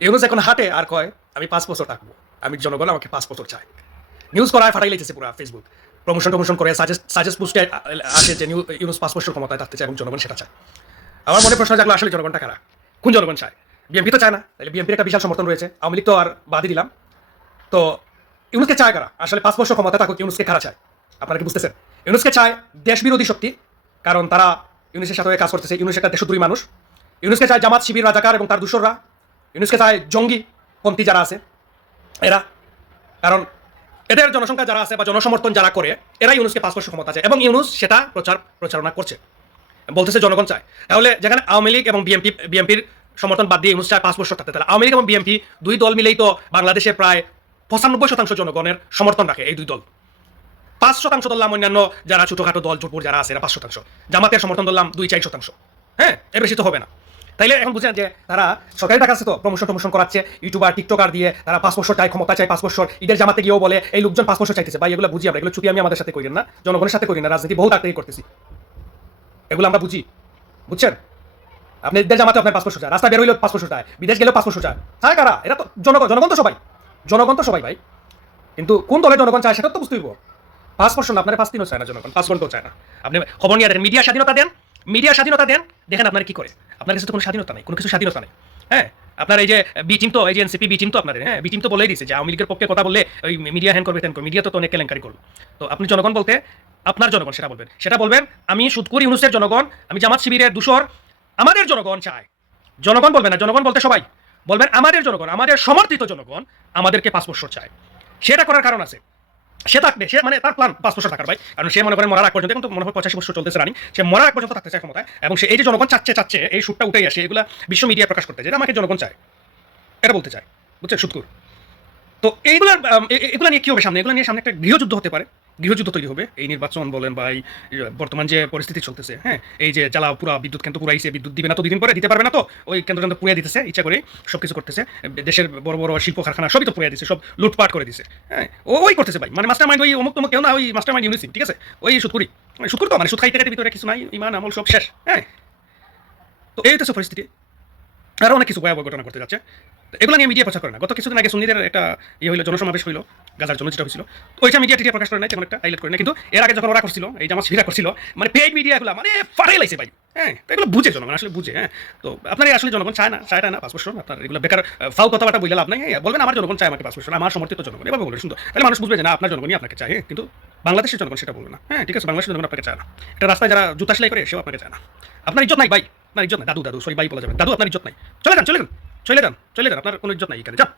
ইউনুস এখন হাটে আর কয় আমি 5 বছর থাকবো, আমি জনগণ আমাকে 5 বছর চাই। নিউজ করায় ফাটাই লেগেছে পুরো ফেসবুক, প্রমোশন করে সাজেস্ট পোস্টে আসে যে ইউনুস 5 বছর ক্ষমতায় থাকতে চায় এবং জনগণ সেটা চায়। আমার মনে প্রশ্ন জাগলো, আসলে জনগণটা কারা? কোন জনগণ চায়? বিএনপি তো চায় না, তাহলে বিএনপির একটা বিশাল সমর্থন রয়েছে, আওয়ামী লীগ তো আর বাদই দিলাম। তো ইউনুসকে চায় কারা? আসলে 5 বছর ক্ষমতা থাকুক ইউনুসকে কারা চায়? আপনারা কি বুঝতেছেন? ইউনুসকে চায় দেশ বিরোধী শক্তি, কারণ তারা ইউনুসের সাথে কাজ করতেছে। ইউনুস একটা দেশদ্রোহী মানুষ। ইউনুসকে চায় জামাত শিবির রাজাকার এবং তার দূষররা। ইউনুসকে চায় জঙ্গি পন্থী যারা আছে এরা, কারণ এদের জনসংখ্যা যারা আছে বা জনসমর্থন যারা করে এরাই ইউনুসকে 5 বছর ক্ষমতা চায় এবং ইউনুস সেটা প্রচারণা করছে, বলতেছে জনগণ চায়। তাহলে যেখানে আওয়ামী লীগ এবং বিএনপির সমর্থন বাদ দিয়ে ইউনুস চায় 5 বছর থাকতে, তাহলে আওয়ামী লীগ এবং বিএনপি দুই দল মিলেই তো বাংলাদেশে প্রায় 95% জনগণের সমর্থন রাখে। এই দুই দল 5% ধরলাম, অন্যান্য যারা ছোটখাটো দল জোটপুর যারা আছে এরা 5%, জামাতের সমর্থন ধরলাম 2-4%। হ্যাঁ, এর বেশি তো হবে না। তাইলে এখন বুঝেন যে তারা সরকারি টাকা আছে তো প্রমোশন করাচ্ছে, ইউটিউবার টিকটকার দিয়ে তারা 5 বছর চায়, ক্ষমতা চায় 5 বছর। ঈদের জামাতে গিয়েও বলে এই লোকজন 5 বছর চাইতেছে। ভাই এগুলো বুঝি আমরা, এগুলো চুটি আমি আমাদের সাথে করি না, জনগণের সাথে করি না, রাজনীতি বহু তাড়াতাড়ি করতেছি, এগুলো আমরা বুঝি। বুঝছেন? আপনি ঈদের জামাতে আপনার 5 বছর চায়, রাস্তা বের হইলেও 5 বছর চায়, বিদেশ গেলেও 5 বছর চায়। হ্যাঁ কারা? এরা তো জনগণ তো সবাই ভাই। কিন্তু কোন দলের জনগণ চায় সেটা তো বুঝতে হইব। 5 বছর না, আপনার 5 দিনও চায় না জনগণ, 5 ঘন্টাও চায় না। আপনি খবর নিয়ে দেখেন, মিডিয়া স্বাধীনতা দেন, দেখেন আপনার কি করে। আপনার কাছে তো কোনো স্বাধীনতা নাই, কোনো কিছু স্বাধীনতা নেই। হ্যাঁ, আপনার এই যে বি টিম তো, এই যে এনসিপি বি টিম তো আপনার, হ্যাঁ বি টিম তো বলেই দিয়েছে যে আওয়ামী লীগের পক্ষে কথা বললে ওই মিডিয়া হ্যান করবে, মিডিয়া তো অনেক কেলেঙ্কারি করলো। তো আপনি জনগণ বলতে আপনার জনগণ সেটা বলবেন আমি সুদখোর ইউনুসের জনগণ, আমি জামাত শিবিরের দূষর, আমাদের জনগণ চায়। জনগণ বলবেন না, জনগণ বলতে সবাই বলবেন আমাদের জনগণ, আমাদের সমর্থিত জনগণ আমাদেরকে 5 বছর চায়। সেটা করার কারণ আছে, সে থাকবে, সে মানে তার প্ল্যান 5 বছর থাকার ভাই, কারণ সে মনে করেন মরার আগ পর্যন্ত, কিন্তু মনে হয় 85 বছর চলতেছে রানিং, সে মরার আগ পর্যন্ত থাকতে চায় ক্ষমতায়। এবং সে এই যে জনগণ চাচ্ছে এই সুটটা উঠেই আসে, এগুলা বিশ্ব মিডিয়া প্রকাশ করতে, যেটা আমাকে জনগণ চায় এটা বলতে চায়। বুঝছেন? সুৎকুর। তো এগুলো নিয়ে কি হবে সামনে? এগুলো নিয়ে সামনে একটা গৃহযুদ্ধ হতে পারে, গৃহযুদ্ধ তৈরি হবে। এই নির্বাচন বলেন বা এই বর্তমান যে পরিস্থিতি চলতেছে, হ্যাঁ এই যে জ্বালা পুরা বিদ্যুৎ কেন্দ্র পুরাইছে, বিদ্যুৎ দিবে না তো, 2 দিন পরে দিতে পারবে না তো, ওই কেন্দ্র পুড়িয়ে দিতেছে ইচ্ছা করে, সব কিছু করতেছে। দেশের বড় বড় শিল্প কারখানা সবই তো পুড়িয়ে দিচ্ছে, সব লুটপাট করে দিচ্ছে। হ্যাঁ, ওই করতেছে ভাই, মানে মাস্টার মাইন্ড ওই অমুক কেউ না, ওই মাস্টার মাইন্ড ইউনিসি, ঠিক আছে? ওই সুৎকুরি তো মানে সুদ খাইতে ভিতরে কিছু নাই, ইমান আমল সব শেষ। হ্যাঁ, তো এই হচ্ছে পরিস্থিতি। আরও অনেক কিছু ভয়াবহ ঘটনা করতে যাচ্ছে। এগুলো নিয়ে মিডিয়া প্রচার করে না। গত কিছুদিন আগে সুন্নিদের একটা হইলো, জনসমাবেশ হইলো গাজার জন্য, যেটা হয়েছিল, তো ওইটা মিডিয়া টিডিয়া প্রকাশ করে নাই, তেমন একটা হাইলাইট করে না। কিন্তু এর আগে যখন ওরা করছিল, এই জামাত শিবিরা করছিল, মানে পেইড মিডিয়া এগুলো মানে ফাটাই লাইছে ভাই। হ্যাঁ, তো এগুলো বুঝে জনগণ, আসলে বুঝে। হ্যাঁ, তো আপনার আসলে জনগণ চায় না 5 বছর। আপনার এগুলো বেকার ফাউ কথাবার্তা বললে লাভ নাই। বলবেন আমার জনগণ চায় আমাকে 5 বছর, আমার সমর্থিত জনগণ, এভাবে বলবেন সুন্দর, তাহলে মানুষ বুঝবে যে না আপনার জনগণই আপনাকে চায়। কিন্তু বাংলাদেশের জনগণ সেটা বলবে না। হ্যাঁ, ঠিক আছে, বাংলাদেশের জনগণ আপনাকে চায় না। একটা রাস্তায় যারা জুতা সেলাই করে সেও আপনাকে চায় না। আপনার ইজ্জত নাই ভাই, আপনার ইজ্জত নাই। দাদু সরি ভাই বলা যাবে, দাদু আপনার ইজ্জত নাই, চলে যান, আপনার কোনো ইজ্জত নাই এখানে, যান।